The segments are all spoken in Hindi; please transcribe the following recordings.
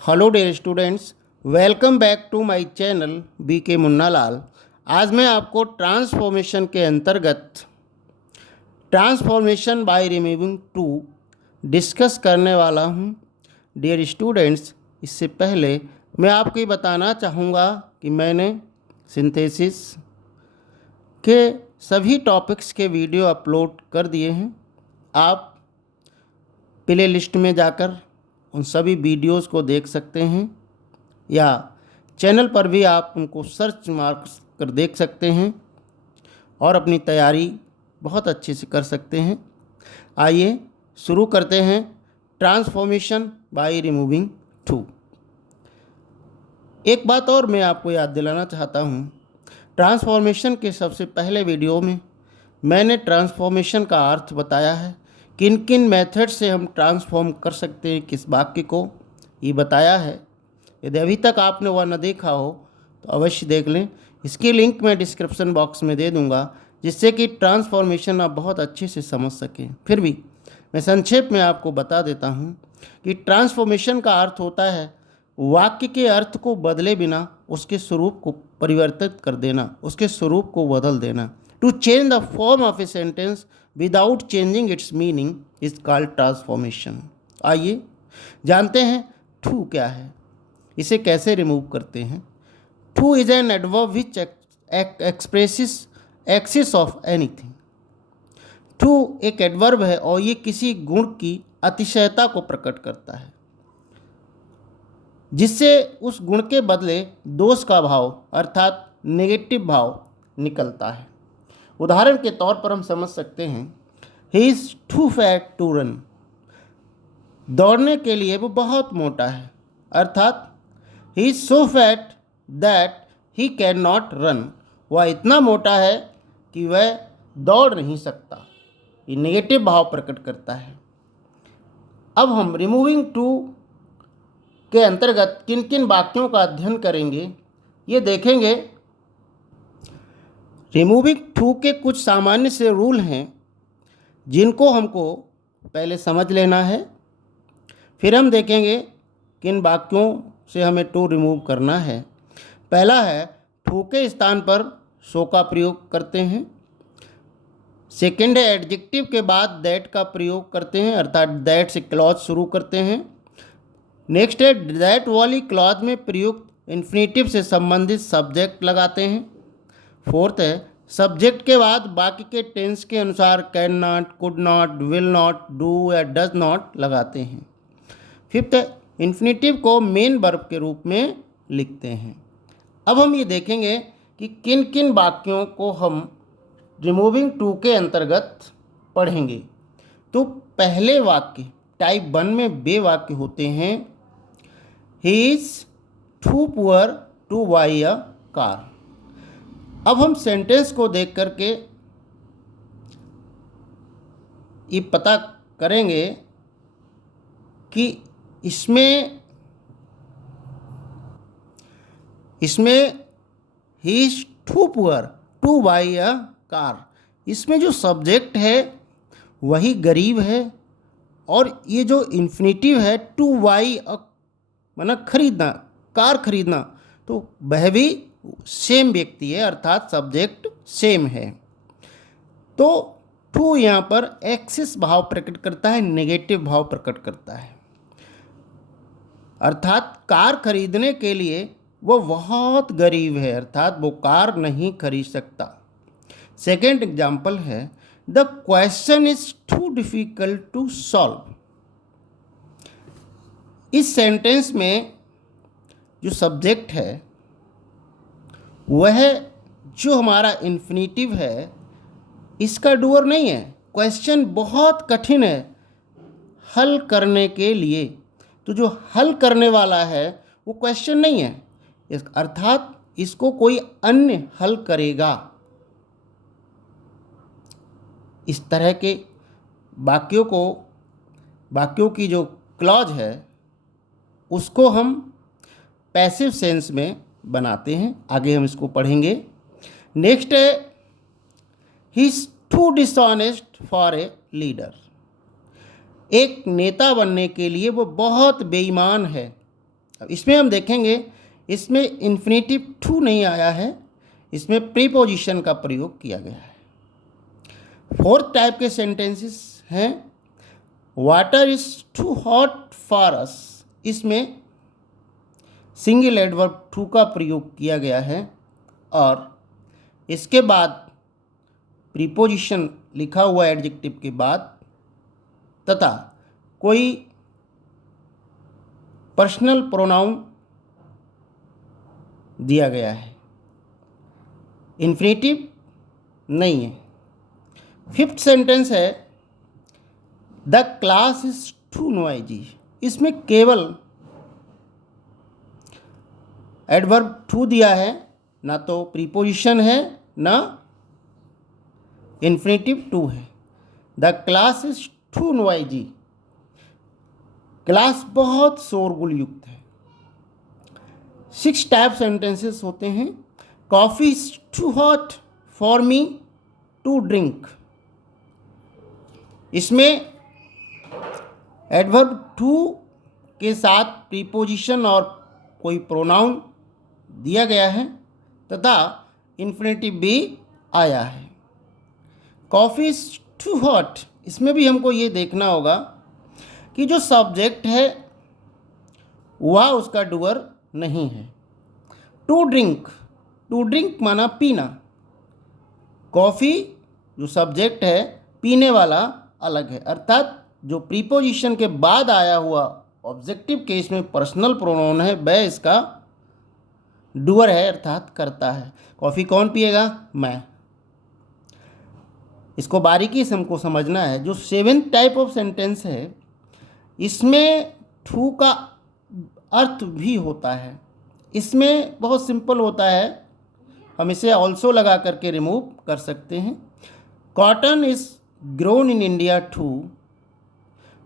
Hello dear students, welcome back to my channel BK Munna Lal. आज मैं आपको ट्रांसफॉर्मेशन के अंतर्गत transformation by removing too discuss करने वाला हूं। डियर स्टूडेंट्स, इससे पहले मैं आपको ये बताना चाहूँगा कि मैंने सिंथेसिस के सभी टॉपिक्स के वीडियो अपलोड कर दिए हैं। आप प्ले लिस्ट में जाकर उन सभी वीडियोस को देख सकते हैं या चैनल पर भी आप उनको सर्च मार्क कर देख सकते हैं और अपनी तैयारी बहुत अच्छे से कर सकते हैं। आइए शुरू करते हैं ट्रांसफॉर्मेशन बाय रिमूविंग टू। एक बात और मैं आपको याद दिलाना चाहता हूँ, ट्रांसफॉर्मेशन के सबसे पहले वीडियो में मैंने ट्रांसफॉर्मेशन का अर्थ बताया है, किन किन मेथड से हम ट्रांसफॉर्म कर सकते हैं किस वाक्य को, ये बताया है। यदि अभी तक आपने वह न देखा हो तो अवश्य देख लें। इसकी लिंक मैं डिस्क्रिप्शन बॉक्स में दे दूंगा, जिससे कि ट्रांसफॉर्मेशन आप बहुत अच्छे से समझ सकें। फिर भी मैं संक्षेप में आपको बता देता हूँ कि ट्रांसफॉर्मेशन का अर्थ होता है वाक्य के अर्थ को बदले बिना उसके स्वरूप को परिवर्तित कर देना, उसके स्वरूप को बदल देना। To change the form of a sentence without changing its meaning is called transformation. आइए जानते हैं टू क्या है, इसे कैसे रिमूव करते हैं। Too is an adverb which expresses excess of anything. Too एक एडवर्ब है और ये किसी गुण की अतिशयता को प्रकट करता है, जिससे उस गुण के बदले दोष का भाव अर्थात नेगेटिव भाव निकलता है। उदाहरण के तौर पर हम समझ सकते हैं, he is too fat to run. दौड़ने के लिए वो बहुत मोटा है, अर्थात he is so fat that he can not run. वह इतना मोटा है कि वह दौड़ नहीं सकता। ये नेगेटिव भाव प्रकट करता है। अब हम रिमूविंग टू के अंतर्गत किन किन वाक्यों का अध्ययन करेंगे, ये देखेंगे। रिमूविंग टू के कुछ सामान्य से रूल हैं जिनको हमको पहले समझ लेना है, फिर हम देखेंगे किन वाक्यों से हमें टू रिमूव करना है। पहला है, टू के स्थान पर सो का प्रयोग करते हैं। सेकेंड है, एडजेक्टिव के बाद दैट का प्रयोग करते हैं, अर्थात दैट से क्लॉज शुरू करते हैं। नेक्स्ट है, दैट वाली क्लॉज में प्रयुक्त इन्फिनेटिव से संबंधित सब्जेक्ट लगाते हैं। फोर्थ है, सब्जेक्ट के बाद वाक्य के टेंस के अनुसार can not, could not, will not, do या डज नॉट लगाते हैं। फिफ्थ है, इन्फिनेटिव को मेन वर्ब के रूप में लिखते हैं। अब हम ये देखेंगे कि किन किन वाक्यों को हम रिमूविंग टू के अंतर्गत पढ़ेंगे। तो पहले वाक्य टाइप 1 में वे वाक्य होते हैं, he is too poor to buy a car. अब हम सेंटेंस को देख करके ये पता करेंगे कि इसमें he is too poor to buy a car, इसमें जो सब्जेक्ट है वही गरीब है, और ये जो इन्फिनेटिव है टू बाई अ माना खरीदना, कार खरीदना, तो वह भी सेम व्यक्ति है, अर्थात सब्जेक्ट सेम है। तो टू यहाँ पर एक्सिस भाव प्रकट करता है, नेगेटिव भाव प्रकट करता है, अर्थात कार खरीदने के लिए वो बहुत गरीब है, अर्थात वो कार नहीं खरीद सकता। सेकेंड एग्जाम्पल है, the question is too difficult to solve. इस सेंटेंस में जो सब्जेक्ट है वह जो हमारा इन्फिनेटिव है, इसका डूअर नहीं है। क्वेश्चन बहुत कठिन है हल करने के लिए, तो जो हल करने वाला है वो क्वेश्चन नहीं है, अर्थात इसको कोई अन्य हल करेगा। इस तरह के वाक्यों की जो क्लॉज है उसको हम पैसिव सेंस में बनाते हैं। आगे हम इसको पढ़ेंगे। नेक्स्ट है, he is too dishonest for a leader. एक नेता बनने के लिए वो बहुत बेईमान है, अब इसमें हम देखेंगे, इसमें इन्फिनेटिव टू नहीं आया है, इसमें प्रीपोजिशन का प्रयोग किया गया है। फोर्थ टाइप के सेंटेंसेस हैं water is too hot for us. इसमें सिंगल एडवर्ब टू का प्रयोग किया गया है और इसके बाद प्रीपोजिशन लिखा हुआ एडजेक्टिव के बाद तथा कोई पर्सनल प्रोनाउन दिया गया है, इन्फिनेटिव नहीं है। फिफ्थ सेंटेंस है the class is too noisy. इसमें केवल एडवर्ब टू दिया है, ना तो प्रीपोजिशन है ना इन्फिनेटिव टू है। The class is too noisy, class बहुत शोरगुल युक्त है। 6 टाइप सेंटेंसेस होते हैं coffee is too hot for me to drink. इसमें एडवर्ब टू के साथ प्रीपोजिशन और कोई प्रोनाउन दिया गया है तथा इन्फिनेटिव भी आया है। कॉफ़ी इज टू हॉट, इसमें भी हमको ये देखना होगा कि जो सब्जेक्ट है वह उसका डूअर नहीं है। टू ड्रिंक माना पीना, कॉफ़ी जो सब्जेक्ट है पीने वाला अलग है, अर्थात जो प्रीपोजिशन के बाद आया हुआ ऑब्जेक्टिव केस में पर्सनल प्रोनाउन है वह इसका डूअर है, अर्थात करता है। कॉफ़ी कौन पिएगा? मैं। इसको बारीकी से हमको समझना है। जो 7th टाइप ऑफ सेंटेंस है इसमें टू का अर्थ भी होता है। इसमें बहुत सिंपल होता है, हम इसे ऑल्सो लगा करके रिमूव कर सकते हैं। Cotton is grown in India too,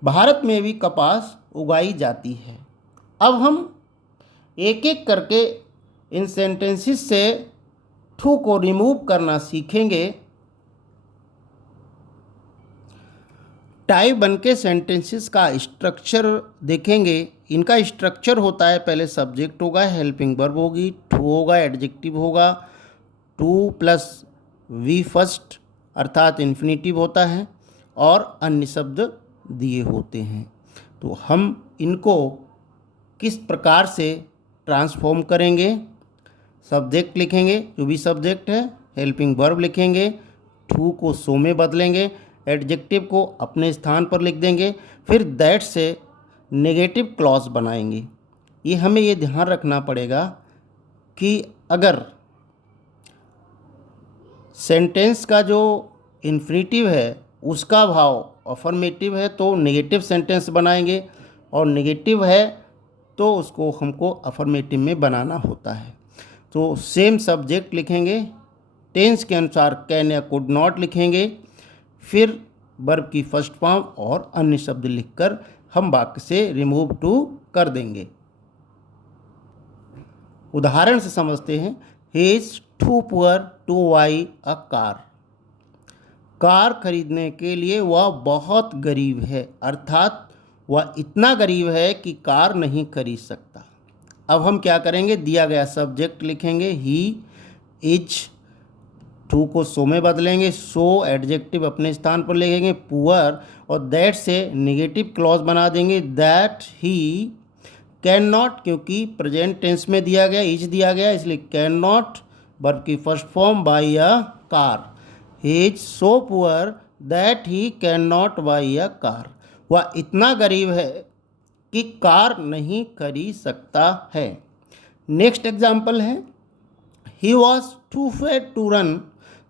भारत में भी कपास उगाई जाती है। अब हम एक एक करके इन सेंटेंसेस से टू को रिमूव करना सीखेंगे। टाइप 1 के सेंटेंसेस का स्ट्रक्चर देखेंगे। इनका स्ट्रक्चर होता है पहले सब्जेक्ट होगा, हेल्पिंग वर्ब होगी, टू होगा, एडजेक्टिव होगा, टू प्लस वी फर्स्ट अर्थात इन्फिनेटिव होता है और अन्य शब्द दिए होते हैं। तो हम इनको किस प्रकार से ट्रांसफॉर्म करेंगे? सब्जेक्ट लिखेंगे, जो भी सब्जेक्ट है, हेल्पिंग वर्ब लिखेंगे, टू को सो में बदलेंगे, एडजेक्टिव को अपने स्थान पर लिख देंगे, फिर दैट से नेगेटिव क्लॉज बनाएंगे। ये हमें ये ध्यान रखना पड़ेगा कि अगर सेंटेंस का जो इन्फिनेटिव है उसका भाव अफर्मेटिव है तो नेगेटिव सेंटेंस बनाएंगे और नेगेटिव है तो उसको हमको अफर्मेटिव में बनाना होता है। तो सेम सब्जेक्ट लिखेंगे, टेंस के अनुसार कैन या कुड नॉट लिखेंगे, फिर वर्ब की फर्स्ट फॉर्म और अन्य शब्द लिखकर हम वाक्य से रिमूव टू कर देंगे। उदाहरण से समझते हैं। He is too poor to buy a car. Car खरीदने के लिए वह बहुत गरीब है, अर्थात वह इतना गरीब है कि कार नहीं खरीद सकता। अब हम क्या करेंगे? दिया गया सब्जेक्ट लिखेंगे ही इज, टू को सो में बदलेंगे, सो एडजेक्टिव अपने स्थान पर लिखेंगे, पुअर और दैट से नेगेटिव क्लॉज बना देंगे, दैट ही कैन नॉट, क्योंकि प्रेजेंट टेंस में दिया गया, इज दिया गया, इसलिए कैन नॉट वर्ब की first form by a car. He is so poor that he can not by a car. वह इतना गरीब है कि कार नहीं खरीद सकता है। नेक्स्ट एग्जाम्पल है he was too fat to run.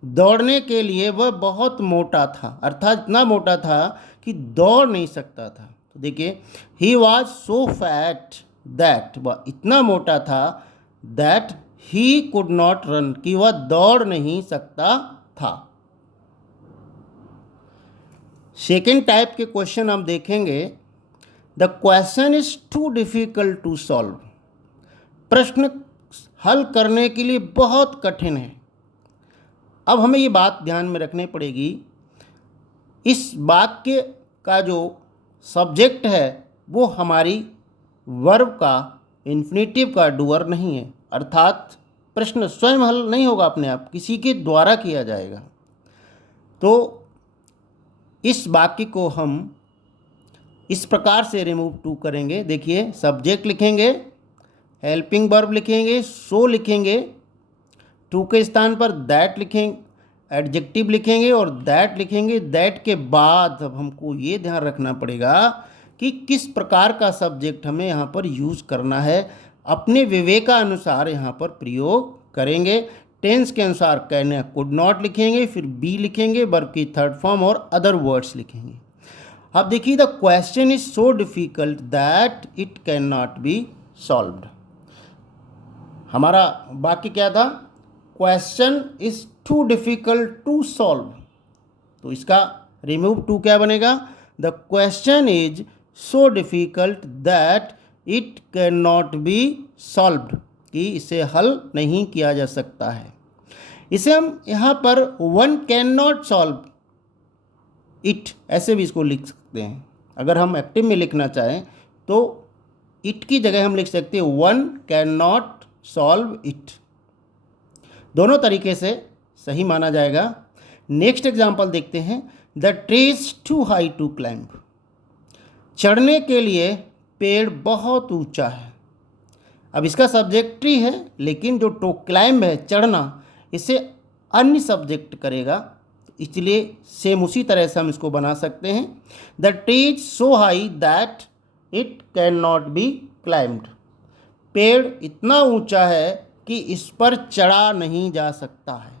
दौड़ने के लिए वह बहुत मोटा था, अर्थात इतना मोटा था कि दौड़ नहीं सकता था। तो देखिए he was so fat that, वह इतना मोटा था, that he could not run, कि वह दौड़ नहीं सकता था। सेकेंड टाइप के क्वेश्चन हम देखेंगे। The question is too difficult to solve. प्रश्न हल करने के लिए बहुत कठिन है। अब हमें ये बात ध्यान में रखनी पड़ेगी, इस वाक्य का जो सब्जेक्ट है वो हमारी वर्ब का इन्फिनेटिव का डूअर नहीं है, अर्थात प्रश्न स्वयं हल नहीं होगा अपने आप, किसी के द्वारा किया जाएगा। तो इस वाक्य को हम इस प्रकार से रिमूव टू करेंगे। देखिए, सब्जेक्ट लिखेंगे, हेल्पिंग वर्ब लिखेंगे, सो लिखेंगे, टू के स्थान पर दैट लिखेंगे, एडजेक्टिव लिखेंगे और दैट लिखेंगे। दैट के बाद अब हमको ये ध्यान रखना पड़ेगा कि किस प्रकार का सब्जेक्ट हमें यहाँ पर यूज़ करना है, अपने विवेकानुसार यहाँ पर प्रयोग करेंगे। टेंस के अनुसार कैन या कुड नॉट लिखेंगे, फिर बी लिखेंगे, वर्ब की थर्ड फॉर्म और अदर वर्ड्स लिखेंगे। अब देखिए, the question is so difficult that it can not be solved. हमारा वाक्य क्या था? Question is too difficult to solve. तो इसका रिमूव टू क्या बनेगा? The question is so difficult that it can not be solved, कि इसे हल नहीं किया जा सकता है। इसे हम यहाँ पर one can not solve it ऐसे भी इसको लिख सकते हैं। अगर हम एक्टिव में लिखना चाहें तो इट की जगह हम लिख सकते हैं one can not solve it. दोनों तरीके से सही माना जाएगा। नेक्स्ट एग्जाम्पल देखते हैं। The tree is too high to climb. चढ़ने के लिए पेड़ बहुत ऊंचा है। अब इसका सब्जेक्ट ट्री है, लेकिन जो टू क्लाइंब है, चढ़ना, इसे अन्य सब्जेक्ट करेगा, इसलिए सेम उसी तरह से हम इसको बना सकते हैं। The tree is so high that it can not B climbed. पेड़ इतना ऊंचा है कि इस पर चढ़ा नहीं जा सकता है।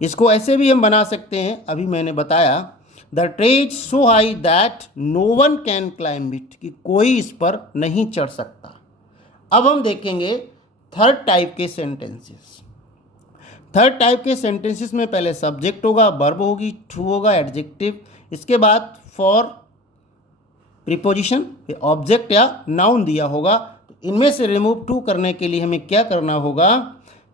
इसको ऐसे भी हम बना सकते हैं, अभी मैंने बताया, the tree is so high that no one can climb it, कि कोई इस पर नहीं चढ़ सकता। अब हम देखेंगे थर्ड टाइप के सेंटेंसेस। थर्ड टाइप के सेंटेंसेस में पहले सब्जेक्ट होगा, वर्ब होगी, टू होगा, एडजेक्टिव, इसके बाद फॉर प्रीपोजिशन, फिर ऑब्जेक्ट या नाउन दिया होगा। तो इनमें से रिमूव टू करने के लिए हमें क्या करना होगा?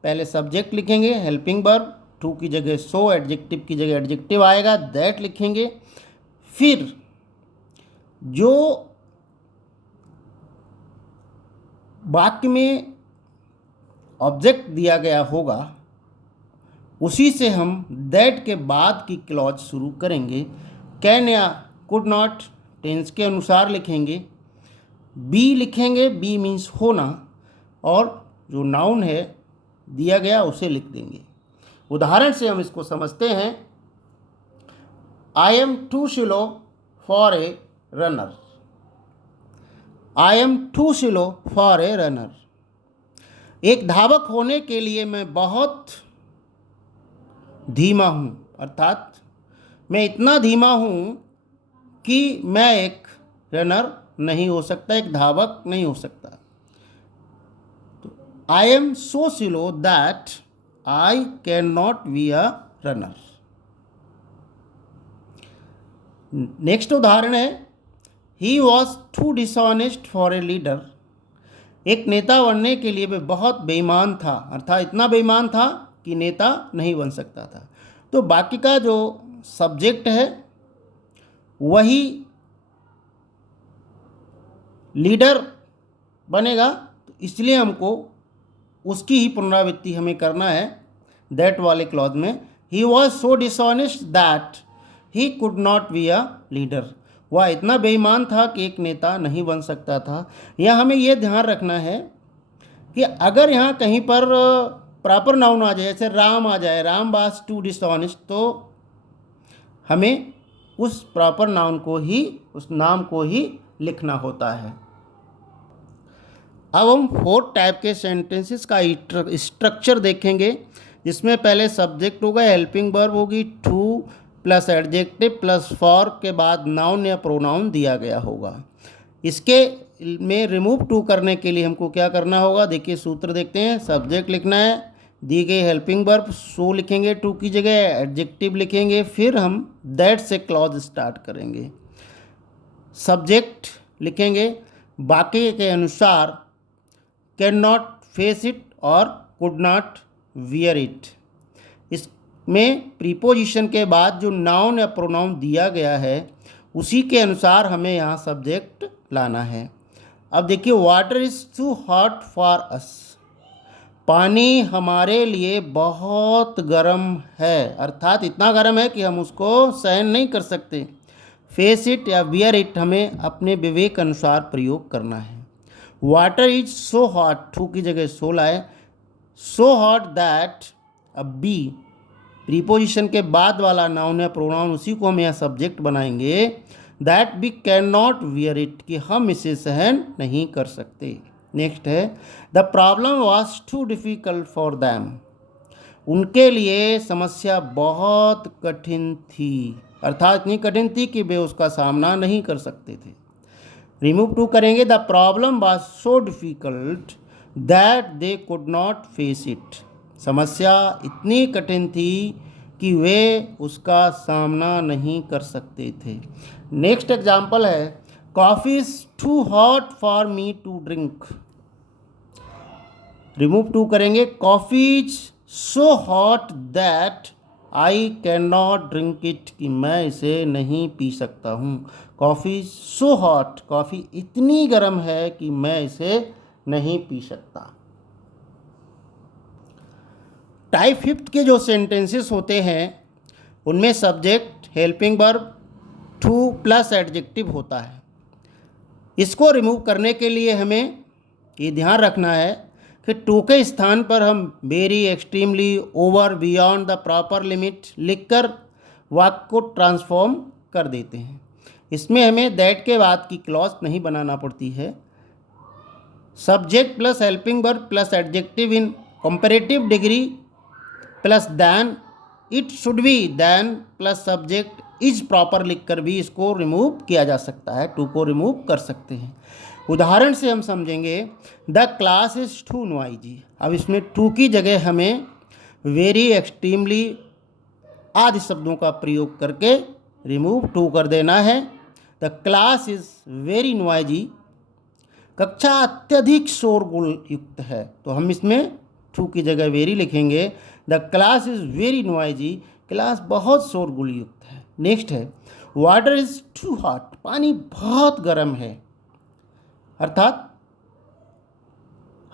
पहले सब्जेक्ट लिखेंगे, हेल्पिंग वर्ब, टू की जगह सो, एडजेक्टिव की जगह एडजेक्टिव आएगा, दैट लिखेंगे। फिर जो वाक्य में ऑब्जेक्ट दिया गया होगा उसी से हम दैट के बाद की क्लॉज शुरू करेंगे। कैन या कुड नॉट टेंस के अनुसार लिखेंगे। बी लिखेंगे, बी मीन्स होना, और जो नाउन है दिया गया उसे लिख देंगे। उदाहरण से हम इसको समझते हैं। I am too slow for a runner. I am too slow for a runner. एक धावक होने के लिए मैं बहुत धीमा हूँ, अर्थात मैं इतना धीमा हूँ कि मैं एक रनर नहीं हो सकता, एक धावक नहीं हो सकता। तो I am so slow that I can not be a runner. Next उदाहरण है, he was too dishonest for a leader. एक नेता बनने के लिए वह बहुत बेईमान था, अर्थात इतना बेईमान था कि नेता नहीं बन सकता था। तो बाकी का जो सब्जेक्ट है वही लीडर बनेगा, तो इसलिए हमको उसकी ही पुनरावृत्ति हमें करना है दैट वाले क्लॉज में। He was so dishonest that he could not be a leader. वह इतना बेईमान था कि एक नेता नहीं बन सकता था। यहाँ हमें यह ध्यान रखना है कि अगर यहाँ कहीं पर प्रॉपर नाउन आ जाए, जैसे राम आ जाए, राम वाज टू डिसऑनेस्ट, तो हमें उस प्रॉपर नाउन को ही, उस नाम को ही लिखना होता है। अब हम फोर्थ टाइप के सेंटेंसेस का स्ट्रक्चर देखेंगे, जिसमें पहले सब्जेक्ट होगा, हेल्पिंग वर्ब होगी, to plus adjective plus for के बाद नाउन या प्रोनाउन दिया गया होगा। इसके में रिमूव टू करने के लिए हमको क्या करना होगा? देखिए, सूत्र देखते हैं। सब्जेक्ट लिखना है, दी गई हेल्पिंग वर्ब सो लिखेंगे, टू की जगह एडजेक्टिव लिखेंगे, फिर हम दैट से क्लॉज स्टार्ट करेंगे। सब्जेक्ट लिखेंगे, वाक्य के अनुसार कैन नॉट फेस इट और कुड नॉट वियर इट। इसमें प्रीपोजिशन के बाद जो नाउन या प्रोनाउन दिया गया है उसी के अनुसार हमें यहाँ सब्जेक्ट लाना है। अब देखिए, water is too hot for us, पानी हमारे लिए बहुत गर्म है, अर्थात इतना गर्म है कि हम उसको सहन नहीं कर सकते। फेस इट या बियर इट हमें अपने विवेक अनुसार प्रयोग करना है। Water is so hot, to की जगह सो लाए, सो हॉट दैट, अब बी प्रीपोजिशन के बाद वाला नाउन या प्रोनाउन, उसी को हम यहाँ सब्जेक्ट बनाएंगे। That we can not wear it, कि हम इसे सहन नहीं कर सकते। नेक्स्ट है, the problem was too difficult for them, उनके लिए समस्या बहुत कठिन थी, अर्थात इतनी कठिन थी कि वे उसका सामना नहीं कर सकते थे। रिमूव टू करेंगे, the problem was so difficult that they could not face it, समस्या इतनी कठिन थी कि वे उसका सामना नहीं कर सकते थे। नेक्स्ट एग्जाम्पल है, coffee is too hot for me to drink. Remove too करेंगे, coffee is so hot that I can not drink it, कि मैं इसे नहीं पी सकता हूँ। कॉफ़ी सो हॉट, कॉफ़ी इतनी गर्म है कि मैं इसे नहीं पी सकता। टाइप फिफ्थ के जो सेंटेंसेस होते हैं उनमें subject, helping verb, to plus adjective होता है। इसको रिमूव करने के लिए हमें ये ध्यान रखना है कि टू के स्थान पर हम very, extremely, over, beyond the proper limit लिखकर वाक्य को ट्रांसफॉर्म कर देते हैं। इसमें हमें दैट के बाद की क्लॉज नहीं बनाना पड़ती है। Subject plus helping verb plus adjective in comparative degree plus than, it should be than plus subject is proper लिखकर भी इसको रिमूव किया जा सकता है, टू को रिमूव कर सकते हैं। उदाहरण से हम समझेंगे, the class is too noisy. अब इसमें टू की जगह हमें वेरी, एक्सट्रीमली आदि शब्दों का प्रयोग करके रिमूव टू कर देना है। The class is very noisy, कक्षा अत्यधिक शोरगुल युक्त है, तो हम इसमें टू की जगह वेरी लिखेंगे। The class is very noisy, class बहुत शोरगुल युक्त है। नेक्स्ट है, वाटर इज टू हॉट, पानी बहुत गर्म है, अर्थात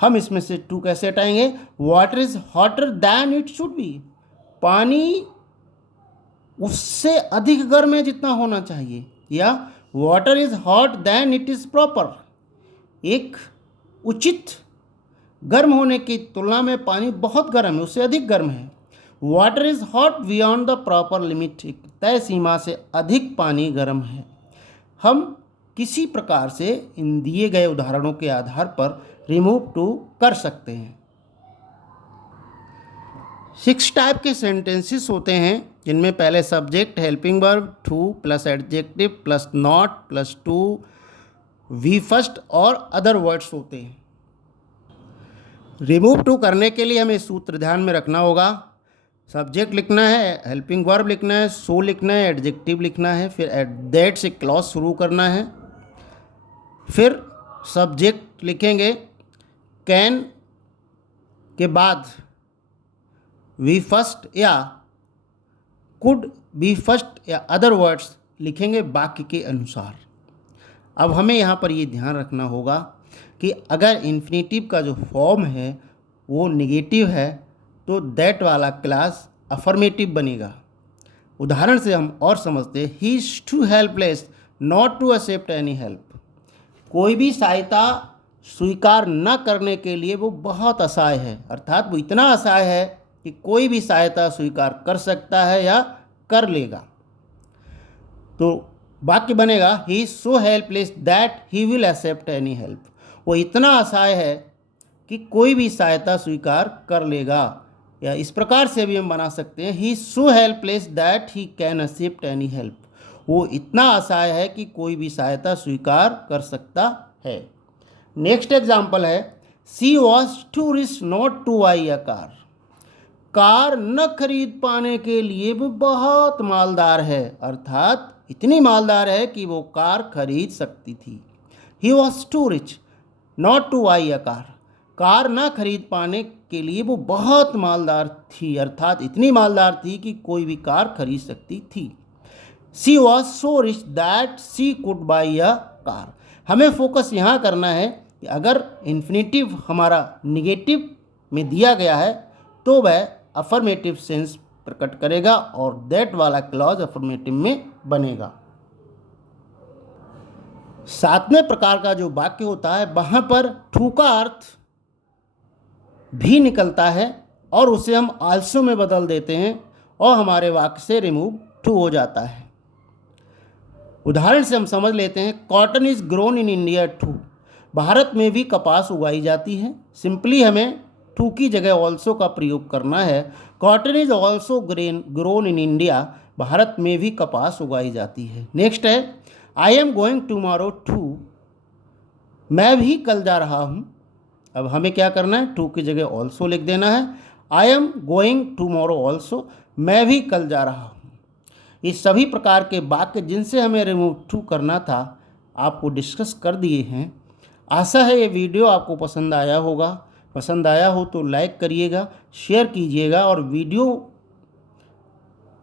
हम इसमें से टू कैसे हटाएंगे, water is hotter than it should be, पानी उससे अधिक गर्म है जितना होना चाहिए, या water is hot than it is proper, एक उचित गर्म होने की तुलना में पानी बहुत गर्म है, उससे अधिक गर्म है। Water is hot beyond the proper limit, एक तय सीमा से अधिक पानी गर्म है। हम किसी प्रकार से इन दिए गए उदाहरणों के आधार पर रिमूव टू कर सकते हैं। 6 टाइप के सेंटेंसेस होते हैं, जिनमें पहले subject, helping verb, to plus adjective plus not plus to, V first और अदर वर्ड्स होते हैं। रिमूव टू करने के लिए हमें सूत्र ध्यान में रखना होगा। सब्जेक्ट लिखना है, हेल्पिंग वर्ब लिखना है, सो लिखना है, एडजेक्टिव लिखना है, फिर एट दैट से क्लॉज शुरू करना है, फिर सब्जेक्ट लिखेंगे, कैन के बाद वी फर्स्ट या कुड बी फर्स्ट या अदर वर्ड्स लिखेंगे वाक्य के अनुसार। अब हमें यहाँ पर ये ध्यान रखना होगा कि अगर इन्फिनेटिव का जो फॉर्म है वो निगेटिव है तो दैट वाला क्लास अफर्मेटिव बनेगा। उदाहरण से हम और समझते हैं, he is too helpless not to accept any help, कोई भी सहायता स्वीकार न करने के लिए वो बहुत असहाय है, अर्थात वो इतना असहाय है कि कोई भी सहायता स्वीकार कर सकता है या कर लेगा। तो वाक्य बनेगा, he is so helpless that he will accept any help, वो इतना असहाय है कि कोई भी सहायता स्वीकार कर लेगा। या इस प्रकार से भी हम बना सकते हैं, he is so helpless that he can accept any help, वो इतना असहाय है कि कोई भी सहायता स्वीकार कर सकता है। नेक्स्ट एग्जाम्पल है, she was too rich not to buy a car, car न खरीद पाने के लिए वो बहुत मालदार है, अर्थात इतनी मालदार है कि वो कार खरीद सकती थी। He was too rich not to buy a car, car ना खरीद पाने के लिए वो बहुत मालदार थी, अर्थात इतनी मालदार थी कि कोई भी कार खरीद सकती थी। She was so rich that she could buy a car, हमें फोकस यहाँ करना है कि अगर इन्फिनेटिव हमारा निगेटिव में दिया गया है तो वह अफर्मेटिव सेंस प्रकट करेगा और दैट वाला क्लॉज अफर्मेटिव में बनेगा। सातवें प्रकार का जो वाक्य होता है वहाँ पर टू का अर्थ भी निकलता है और उसे हम आल्सो में बदल देते हैं और हमारे वाक्य से रिमूव टू हो जाता है। उदाहरण से हम समझ लेते हैं, cotton is grown in India too. भारत में भी कपास उगाई जाती है। सिंपली हमें टू की जगह ऑल्सो का प्रयोग करना है। Cotton is also grown in India. भारत में भी कपास उगाई जाती है। नेक्स्ट है, I am going tomorrow too. मैं भी कल जा रहा हूँ। अब हमें क्या करना है, टू की जगह ऑल्सो लिख देना है। I am going tomorrow also, मैं भी कल जा रहा हूँ। इस सभी प्रकार के वाक्य जिनसे हमें रिमूव टू करना था आपको डिस्कस कर दिए हैं। आशा है ये वीडियो आपको पसंद आया होगा। पसंद आया हो तो लाइक करिएगा, शेयर कीजिएगा और वीडियो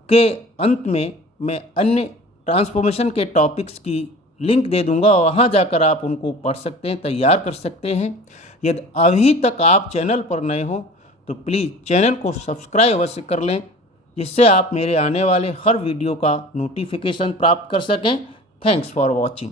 के अंत में मैं अन्य ट्रांसफॉर्मेशन के टॉपिक्स की लिंक दे दूंगा, वहाँ जाकर आप उनको पढ़ सकते हैं, तैयार कर सकते हैं। यदि अभी तक आप चैनल पर नए हो तो प्लीज़ चैनल को सब्सक्राइब अवश्य कर लें, जिससे आप मेरे आने वाले हर वीडियो का नोटिफिकेशन प्राप्त कर सकें। Thanks for watching.